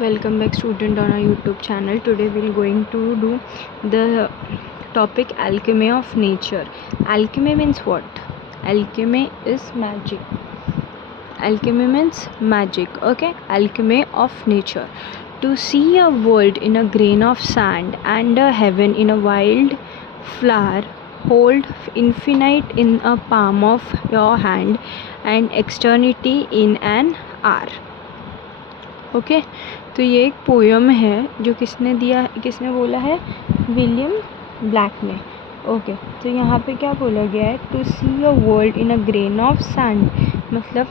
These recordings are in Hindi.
Welcome back student on our YouTube channel. Today we're going to do the topic alchemy of nature. Alchemy means what? Alchemy is magic. Alchemy means magic. Okay, alchemy of nature. To see a world in a grain of sand and a heaven in a wild flower, hold infinite in a palm of your hand and eternity in an hour. Okay तो ये एक पोयम है जो किसने बोला है? विलियम ब्लैक ने. ओके तो यहाँ पे क्या बोला गया है? To see a world in a grain of sand, मतलब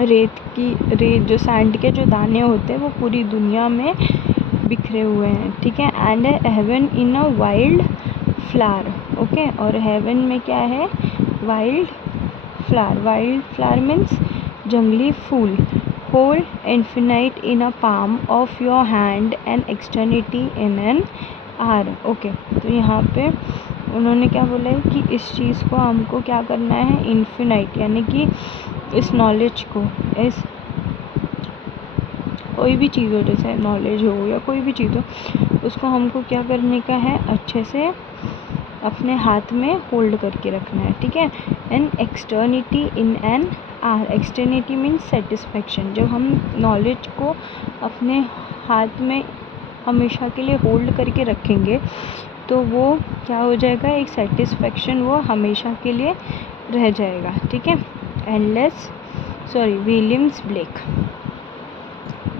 रेत जो सैंड के जो दाने होते हैं वो पूरी दुनिया में बिखरे हुए हैं, ठीक है. And heaven in a wild flower. Okay, और हेवन में क्या है? Wild flower. Wild flower means जंगली फूल. Hold infinite in a palm of your hand and eternity in an hour. Okay तो यहाँ पे उन्होंने क्या बोला है कि इस चीज़ को हमको क्या करना है? इन्फिनाइट, यानी कि इस नॉलेज को, इस कोई भी चीज़ हो, जैसे नॉलेज हो या कोई भी चीज़ हो, उसको हमको क्या करने का है? अच्छे से अपने हाथ में होल्ड करके रखना है, ठीक है. And eternity in an hour. Eternity means satisfaction. जब हम नॉलेज को अपने हाथ में हमेशा के लिए होल्ड करके रखेंगे तो वो क्या हो जाएगा? एक सेटिस्फेक्शन, वो हमेशा के लिए रह जाएगा, ठीक है. Williams black.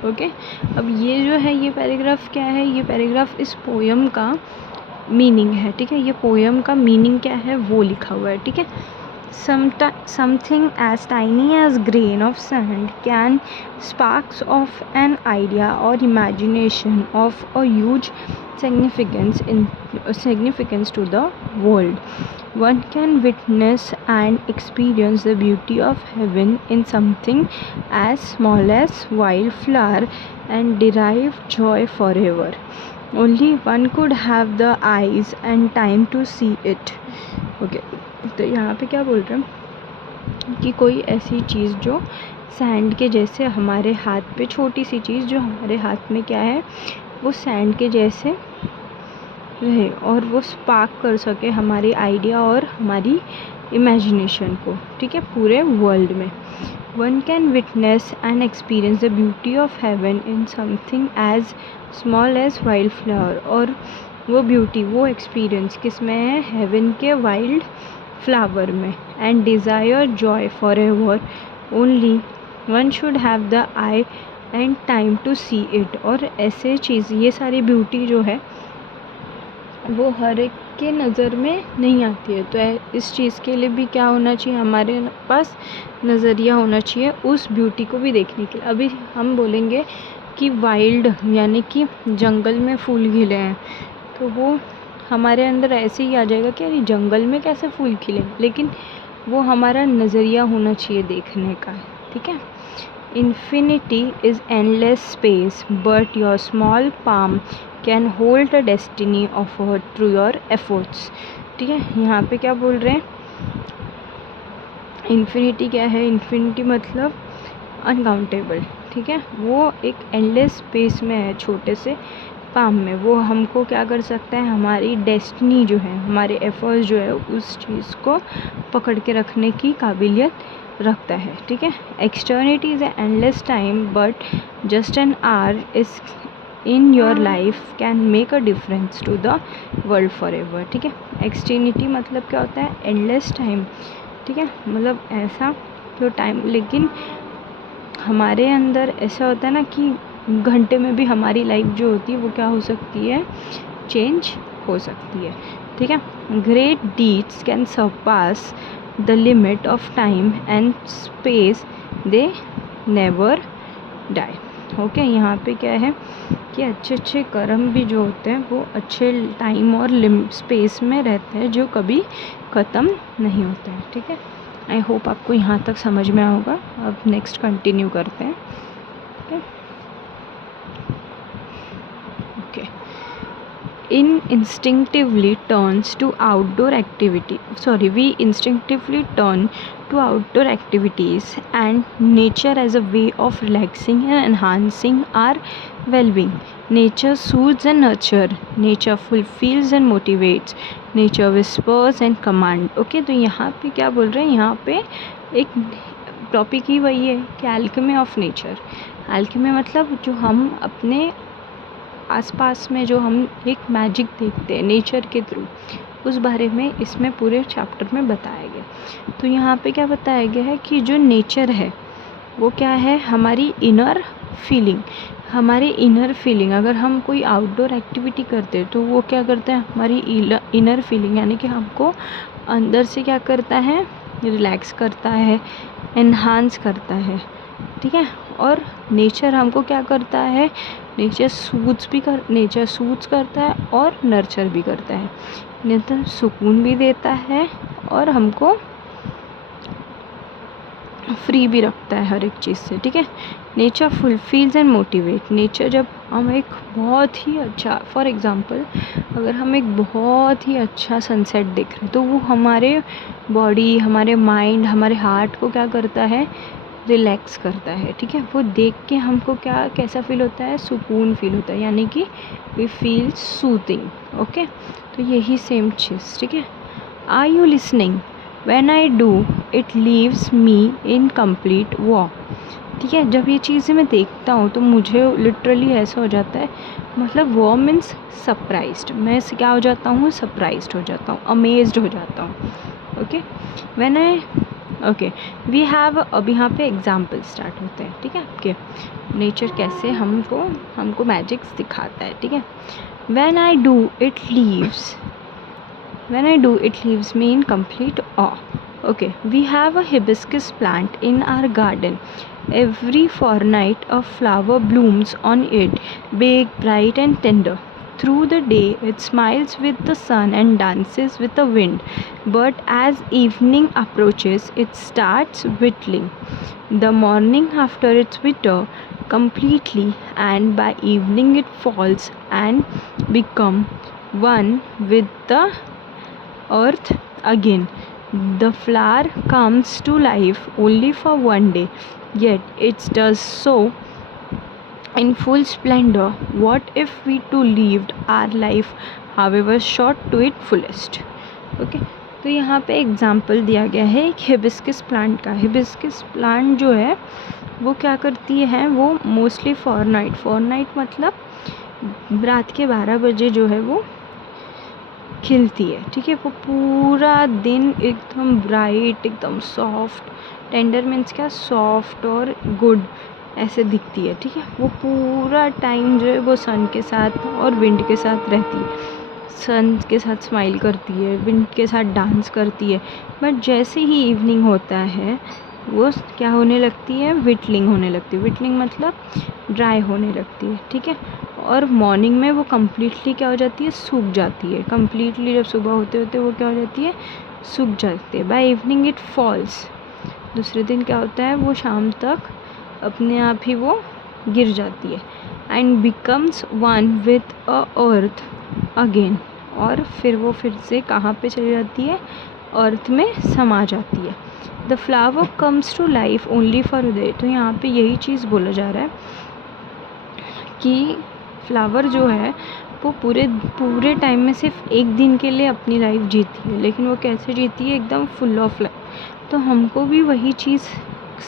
ओके अब ये जो है, ये पैराग्राफ क्या है? ये पैराग्राफ इस पोयम का मीनिंग है, ठीक है. ये पोयम का मीनिंग क्या है वो लिखा हुआ है, ठीक है. Something as tiny as grain of sand can sparks of an idea or imagination of a huge significance to the world. One can witness and experience the beauty of heaven in something as small as wildflower and derive joy forever. Only one could have the eyes and time to see it. Okay, तो यहाँ पे क्या बोल रहे हैं कि कोई ऐसी चीज़ जो सैंड के जैसे हमारे हाथ पे, छोटी सी चीज़ जो हमारे हाथ में क्या है, वो सैंड के जैसे रहे और वो स्पार्क कर सके हमारी आइडिया और हमारी इमेजिनेशन को, ठीक है, पूरे वर्ल्ड में. One can witness and experience the beauty of heaven in something as small as wild flower. और वो ब्यूटी, वो एक्सपीरियंस किस में है? हेवन के वाइल्ड फ्लावर में. And desire joy forever. Only one should have the eye and time to see it. और ऐसे चीज़, ये सारी ब्यूटी जो है वो हर एक के नज़र में नहीं आती है. तो इस चीज़ के लिए भी क्या होना चाहिए? हमारे पास नज़रिया होना चाहिए उस ब्यूटी को भी देखने के लिए. अभी हम बोलेंगे कि वाइल्ड यानी कि जंगल में फूल खिले हैं, तो वो हमारे अंदर ऐसे ही आ जाएगा कि अरे जंगल में कैसे फूल खिले, लेकिन वो हमारा नज़रिया होना चाहिए देखने का, ठीक है. Infinity is endless space but your small palm can hold the destiny of through your efforts. ठीक है, यहाँ पे क्या बोल रहे हैं? इन्फिनिटी क्या है? इन्फिनिटी मतलब अनकाउंटेबल, ठीक है. वो एक एंडलेस स्पेस में है, छोटे से पाम में. वो हमको क्या कर सकता है? हमारी डेस्टिनी जो है, हमारे एफर्ट्स जो है, उस चीज़ को पकड़ के रखने की काबिलियत रखता है, ठीक है. Eternity is endless time but just an hour is in your life can make a difference to the world forever, ठीक है. एक्सटर्निटी मतलब क्या होता है? एंडलेस टाइम, ठीक है, मतलब ऐसा जो टाइम, लेकिन हमारे अंदर ऐसा होता है ना कि घंटे में भी हमारी लाइफ जो होती है वो क्या हो सकती है? चेंज हो सकती है, ठीक है. Great deeds can surpass the limit of time and space, they never die. Okay, यहाँ पे क्या है कि अच्छे कर्म भी जो होते हैं वो अच्छे टाइम और स्पेस में रहते हैं, जो कभी ख़त्म नहीं होते हैं, ठीक है. आई होप आपको यहाँ तक समझ में होगा. अब नेक्स्ट कंटिन्यू करते हैं. Okay, instinctively turns to outdoor activity. We instinctively turn to outdoor activities and nature as a way of relaxing and enhancing our well-being. Nature soothes and nurture, nature fulfills and motivates, nature whispers and command. Okay, तो यहाँ पे क्या बोल रहे हैं, यहाँ पे एक टॉपिक ही वही है कि एल्केमी ऑफ नेचर. एल्केमी मतलब जो हम अपने आसपास में जो हम एक मैजिक देखते हैं नेचर के थ्रू, उस बारे में इसमें पूरे चैप्टर में बताया गया. तो यहाँ पे क्या बताया गया है कि जो नेचर है वो क्या है, हमारी इनर फीलिंग. हमारी इनर फीलिंग, अगर हम कोई आउटडोर एक्टिविटी करते हैं तो वो क्या करता है, हमारी इनर फीलिंग यानी कि हमको अंदर से क्या करता है, रिलैक्स करता है, एनहांस करता है. ठीक है. और नेचर हमको क्या करता है, नेचर सूट्स करता है और नर्चर भी करता है. नेचर सुकून भी देता है और हमको फ्री भी रखता है हर एक चीज़ से. ठीक है. Nature fulfils and motivate. Nature जब हम एक बहुत ही अच्छा, फॉर एग्ज़ाम्पल अगर हम एक बहुत ही अच्छा सनसेट देख रहे हैं तो वो हमारे बॉडी, हमारे माइंड, हमारे हार्ट को क्या करता है, रिलैक्स करता है. ठीक है. वो देख के हमको क्या कैसा फील होता है, सुकून फील होता है, यानी कि वी फील सूथिंग. ओके. तो यही सेम चीज़. ठीक है. Are you listening? When I do it leaves me in complete awe. ठीक है. जब ये चीज़ें मैं देखता हूँ तो मुझे लिटरली ऐसा हो जाता है, मतलब वॉ मीन्स सरप्राइज्ड. मैं क्या हो जाता हूँ, सरप्राइज्ड हो जाता हूँ, अमेज्ड हो जाता हूँ. Okay. When I okay we have, अब यहाँ पे एग्जाम्पल स्टार्ट होते हैं. ठीक है. आपके नेचर कैसे हमको मैजिक्स दिखाता है. ठीक है. When I do it leaves me in complete awe. Okay. We have a hibiscus plant in our garden. Every fortnight a flower blooms on it, big, bright and tender. Through the day it smiles with the sun and dances with the wind, but as evening approaches it starts whittling. The morning after its wither completely, and by evening it falls and become one with the earth again. The flower comes to life only for one day, yet it does so in full splendor. What if we too lived our life, however short, to its fullest? Okay. तो यहाँ पे एग्जाम्पल दिया गया है एक हिबिस्कस प्लांट का. हिबिस्कस प्लांट जो है वो क्या करती है, वो मोस्टली फॉरनाइट मतलब रात के 12 बजे जो है वो खिलती है. ठीक है. वो पूरा दिन एकदम ब्राइट, एकदम सॉफ्ट, टेंडर मीन्स क्या, सॉफ्ट और गुड ऐसे दिखती है. ठीक है. वो पूरा टाइम जो है वो सन के साथ और विंड के साथ रहती है. सन के साथ स्माइल करती है, विंड के साथ डांस करती है. बट जैसे ही इवनिंग होता है वो क्या होने लगती है, विटलिंग होने लगती है. विटलिंग मतलब ड्राई होने लगती है. ठीक है. और मॉर्निंग में वो कम्प्लीटली क्या हो जाती है, सूख जाती है. कम्प्लीटली जब सुबह होते होते वो क्या हो जाती है, सूख जाती है. By evening it falls. दूसरे दिन क्या होता है, वो शाम तक अपने आप ही वो गिर जाती है. And becomes one with a earth again. और फिर वो फिर से कहाँ पे चली जाती है, अर्थ में समा जाती है. The flower comes to life only for a day. तो यहाँ पे यही चीज़ बोला जा रहा है कि फ्लावर जो है वो पूरे टाइम में सिर्फ एक दिन के लिए अपनी लाइफ जीती है. लेकिन वो कैसे जीती है, एकदम फुल ऑफ लाइफ. तो हमको भी वही चीज़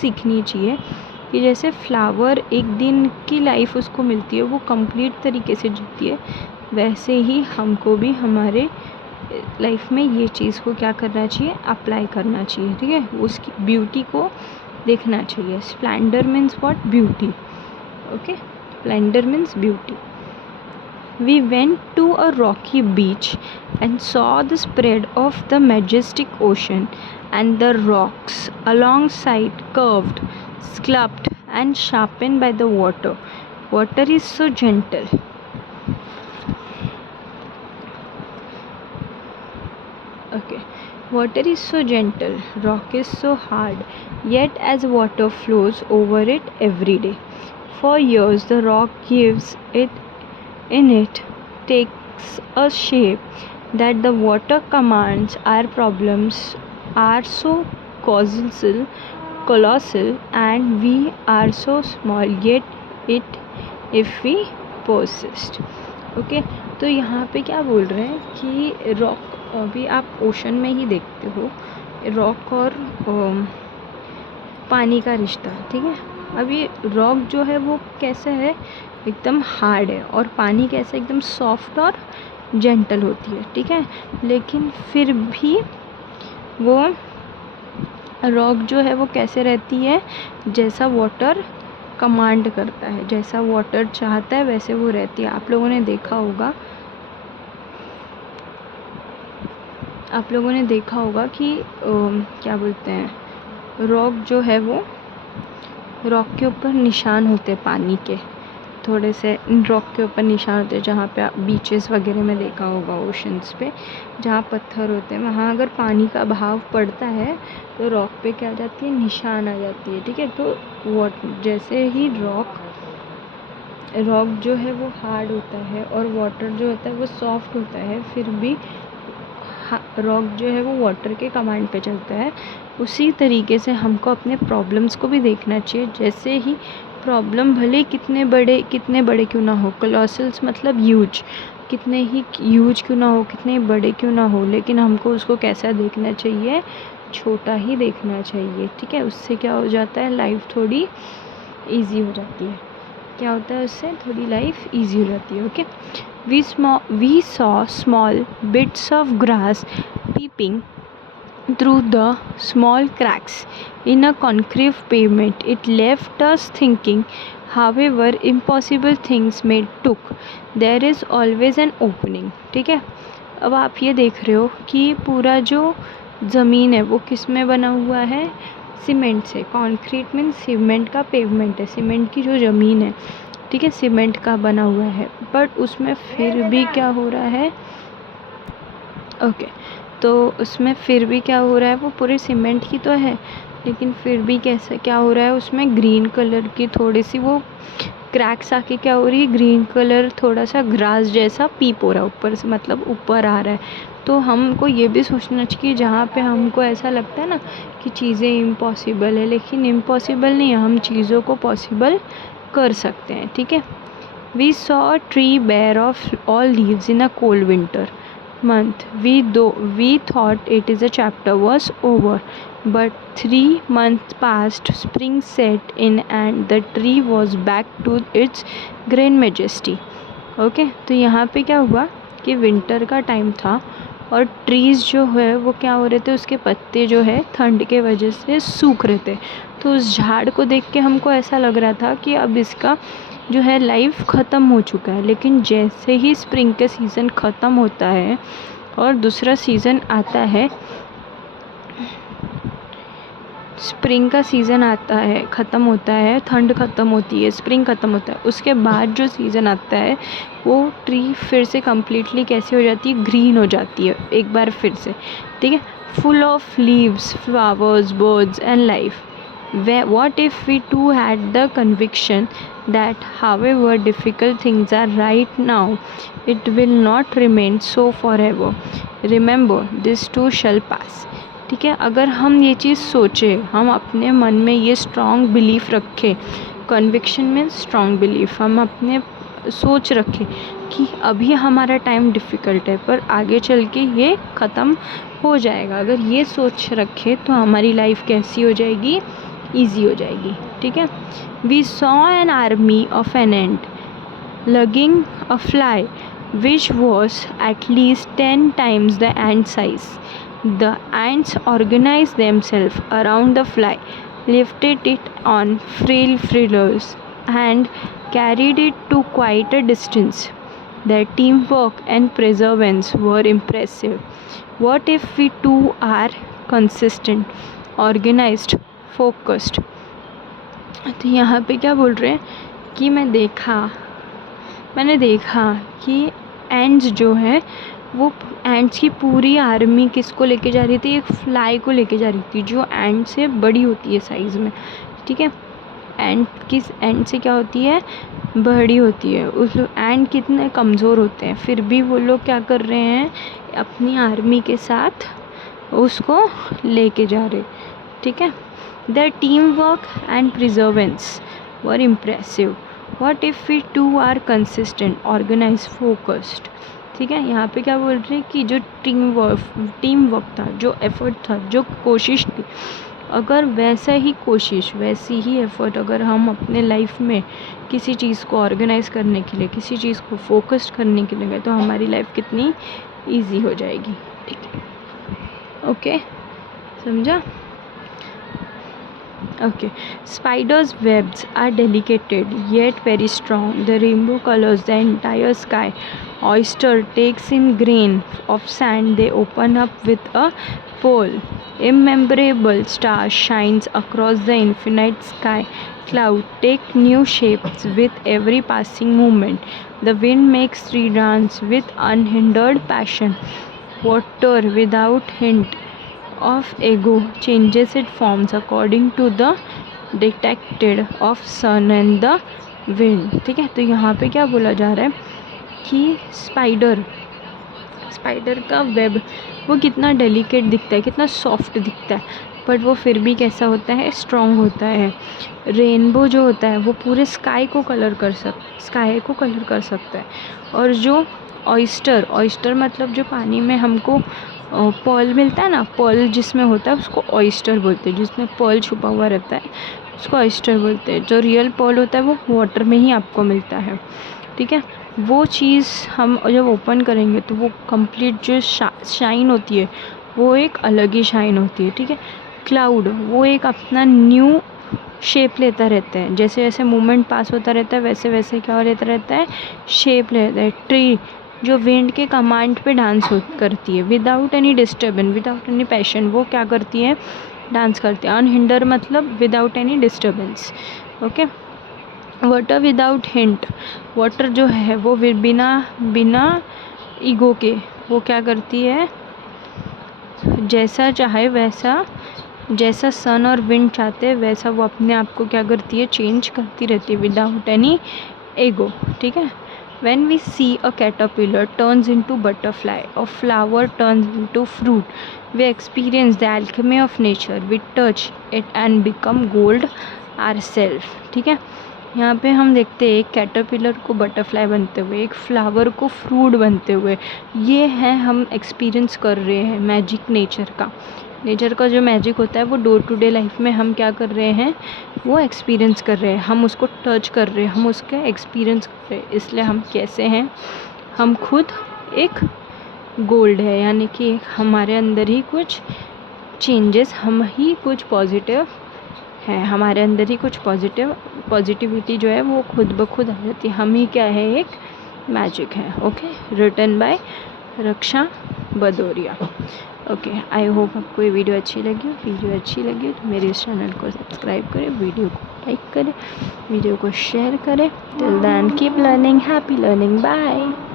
सीखनी चाहिए कि जैसे फ्लावर एक दिन की लाइफ उसको मिलती है, वो कंप्लीट तरीके से जीती है, वैसे ही हमको भी हमारे लाइफ में ये चीज़ को क्या करना चाहिए, अप्लाई करना चाहिए. ठीक है. उसकी ब्यूटी को देखना चाहिए. Splendor means what, beauty. Okay. Splendor means beauty. We went to a rocky beach and saw the spread of the majestic ocean, and the rocks alongside curved, sculpted and sharpened by the water. Water is so gentle. Okay. Water is so gentle, rock is so hard, yet as water flows over it every day, for years the rock gives it in it takes a shape that the water commands. Our problems are so colossal, and we are so small, yet it if we persist. Okay, तो यहाँ पे क्या बोल रहे हैं कि रॉक, अभी आप ओशन में ही देखते हो रॉक और पानी का रिश्ता, ठीक है। अभी रॉक जो है वो कैसा है, एकदम हार्ड है, और पानी कैसा एकदम सॉफ्ट और जेंटल होती है, ठीक है। लेकिन फिर भी वो रॉक जो है वो कैसे रहती है, जैसा वाटर कमांड करता है, जैसा वाटर चाहता है वैसे वो रहती है। आप लोगों ने देखा होगा कि क्या बोलते हैं, रॉक जो है वो, रॉक के ऊपर निशान होते हैं पानी के, थोड़े से रॉक के ऊपर निशान होते हैं, जहाँ पे आप बीचेस वगैरह में देखा होगा, ओशंस पे जहाँ पत्थर होते हैं, वहाँ अगर पानी का बहाव पड़ता है तो रॉक पे क्या आ जाती है, निशान आ जाती है, ठीक है। तो जैसे ही रॉक जो है वो हार्ड होता है और वाटर जो होता है वो सॉफ्ट होता है, फिर भी रॉक जो है वो वाटर के कमांड पे चलता है। उसी तरीके से हमको अपने प्रॉब्लम्स को भी देखना चाहिए। जैसे ही प्रॉब्लम भले कितने बड़े क्यों ना हो, कॉलोसल्स मतलब ह्यूज, कितने ही ह्यूज क्यों ना हो, कितने बड़े क्यों ना हो, लेकिन हमको उसको कैसा देखना चाहिए, छोटा ही देखना चाहिए, ठीक है। उससे क्या हो जाता है, लाइफ थोड़ी ईजी हो जाती है। क्या होता है उससे, थोड़ी लाइफ ईजी हो जाती है। Okay, we saw small bits of grass peeping through the small cracks in a concrete pavement. It left us thinking, however impossible things may took, there is always an opening, ठीक है। अब आप ये देख रहे हो कि पूरा जो ज़मीन है वो किस में बना हुआ है, सीमेंट से। कॉन्क्रीट मीन्स सीमेंट का पेवमेंट है, सीमेंट की जो ज़मीन है, ठीक है, सीमेंट का बना हुआ है, बट उसमें फिर भी क्या हो रहा है, ओके, तो उसमें फिर भी क्या हो रहा है, वो पूरे सीमेंट की तो है, लेकिन फिर भी कैसा क्या हो रहा है, उसमें ग्रीन कलर की थोड़ी सी वो क्रैक्स आके क्या हो रही है, ग्रीन कलर थोड़ा सा ग्रास जैसा पीप हो रहा है ऊपर से, मतलब ऊपर आ रहा है। तो हमको ये भी सोचना चाहिए, जहाँ पे हमको ऐसा लगता है ना कि चीज़ें इम्पॉसिबल है, लेकिन इम्पॉसिबल नहीं है, हम चीज़ों को पॉसिबल कर सकते हैं, ठीक है। We saw a tree bare of all leaves in a cold winter month. We thought it is a chapter was over, but 3 months passed, spring set in, and the tree was back to its grand majesty. Okay, तो यहाँ पे क्या हुआ कि विंटर का टाइम था और ट्रीज़ जो है वो क्या हो रहे थे, उसके पत्ते जो है ठंड के वजह से सूख रहे थे। तो उस झाड़ को देख के हमको ऐसा लग रहा था कि अब इसका जो है लाइफ ख़त्म हो चुका है। लेकिन जैसे ही स्प्रिंग का सीज़न ख़त्म होता है और दूसरा सीज़न आता है, स्प्रिंग का सीज़न आता है, ख़त्म होता है, ठंड ख़त्म होती है, स्प्रिंग ख़त्म होता है, उसके बाद जो सीज़न आता है वो ट्री फिर से कम्प्लीटली कैसे हो जाती है, ग्रीन हो जाती है एक बार फिर से, ठीक है, full of leaves, flowers, birds and life. What if we too had the conviction that however difficult things are right now, it will not remain so forever. Remember, this too shall pass. ठीक है, अगर हम ये चीज़ सोचें, हम अपने मन में ये स्ट्रॉन्ग बिलीफ रखें, कन्विक्शन में स्ट्रॉन्ग बिलीफ, हम अपने सोच रखें कि अभी हमारा टाइम डिफ़िकल्ट है पर आगे चल के ये ख़त्म हो जाएगा, अगर ये सोच रखें तो हमारी लाइफ कैसी हो जाएगी, ईजी हो जाएगी, ठीक है। We saw an army of an ant lugging a fly which was at least 10 times the ant size. The ants organized themselves around the fly, lifted it on frail feelers, and carried it to quite a distance. Their teamwork and perseverance were impressive. What if we too are consistent, organized, focused. तो यहाँ पे क्या बोल रहे हैं कि मैंने देखा कि एंड्स जो है वो एंड्स की पूरी आर्मी किसको लेके जा रही थी, एक फ्लाई को लेके जा रही थी जो एंड से बड़ी होती है साइज़ में, ठीक है। एंड से क्या होती है, बड़ी होती है। उस एंड कितने कमज़ोर होते हैं, फिर भी वो लोग क्या कर रहे हैं, अपनी आर्मी के साथ उसको लेके जा रहे। ठीक है. Their teamwork and perseverance were impressive. What if we too are consistent, organized, focused? ठीक है, यहाँ पे क्या बोल रहे हैं कि जो टीम वर्क था, जो एफर्ट था, जो कोशिश थी, अगर वैसा ही कोशिश, वैसी ही एफर्ट अगर हम अपने लाइफ में किसी चीज़ को ऑर्गेनाइज करने के लिए, किसी चीज़ को फोकस्ड करने के लिए गए, तो हमारी लाइफ कितनी ईजी हो जाएगी. ठीक है, ओके, समझा? Okay. Spiders' webs are delicate yet very strong. The rainbow colors the entire sky. Oyster takes in grain of sand. They open up with a pole. Immemorable star shines across the infinite sky. Cloud take new shapes with every passing moment. The wind makes tree dance with unhindered passion. Water without hint of ego changes its forms according to the detected of sun and the wind. ठीक है, तो यहाँ पे क्या बोला जा रहा है कि स्पाइडर का वेब वो कितना डेलिकेट दिखता है, कितना सॉफ्ट दिखता है, बट वो फिर भी कैसा होता है, स्ट्रॉन्ग होता है. रेनबो जो होता है वो पूरे स्काई को कलर कर सकता है. और जो ऑयस्टर मतलब जो पानी में हमको पर्ल मिलता है ना, पर्ल जिसमें होता है उसको ऑयस्टर बोलते हैं. जिसमें पर्ल छुपा हुआ रहता है उसको ऑयस्टर बोलते हैं. जो रियल पर्ल होता है वो वाटर में ही आपको मिलता है. ठीक है, वो चीज़ हम जब ओपन करेंगे तो वो कंप्लीट जो शाइन होती है वो एक अलग ही शाइन होती है. ठीक है, क्लाउड वो एक अपना न्यू शेप लेता रहता है. जैसे जैसे मोमेंट पास होता रहता है वैसे वैसे क्या लेता रहता है, शेप लेता है. ट्री जो विंड के कमांड पे डांस करती है, without any disturbance, without any passion, वो क्या करती है, डांस करती है. अनहिंडर मतलब without any disturbance. Okay. Water without hint, water जो है वो बिना ईगो के वो क्या करती है, जैसा चाहे वैसा, जैसा सन और विंड चाहते हैं वैसा वो अपने आप को क्या करती है, चेंज करती रहती है विदाउट एनी ईगो. ठीक है. When we see a caterpillar turns into butterfly, a flower turns into fruit, we experience the alchemy of nature. We touch it and become gold ourselves. ठीक है, यहाँ पे हम देखते हैं एक कैटरपिलर को बटरफ्लाई बनते हुए, एक फ्लावर को फ्रूट बनते हुए. ये है हम एक्सपीरियंस कर रहे हैं मैजिक नेचर का जो मैजिक होता है वो डे टू डे लाइफ में हम क्या कर रहे हैं, वो एक्सपीरियंस कर रहे हैं. हम उसको टच कर रहे हैं, हम उसका एक्सपीरियंस कर रहे हैं. इसलिए हम कैसे हैं, हम खुद एक गोल्ड है, यानी कि हमारे अंदर ही कुछ चेंजेस, हम ही कुछ पॉजिटिव है, हमारे अंदर ही कुछ पॉजिटिविटी जो है वो खुद ब खुद आ जाती है. हम ही क्या है, एक मैजिक है. Okay, written by Raksha Bhadauria. Okay, I hope आपको ये वीडियो अच्छी लगी तो मेरे इस चैनल को सब्सक्राइब करें, वीडियो को लाइक करें, वीडियो को शेयर करें. Till then keep learning, happy learning, bye.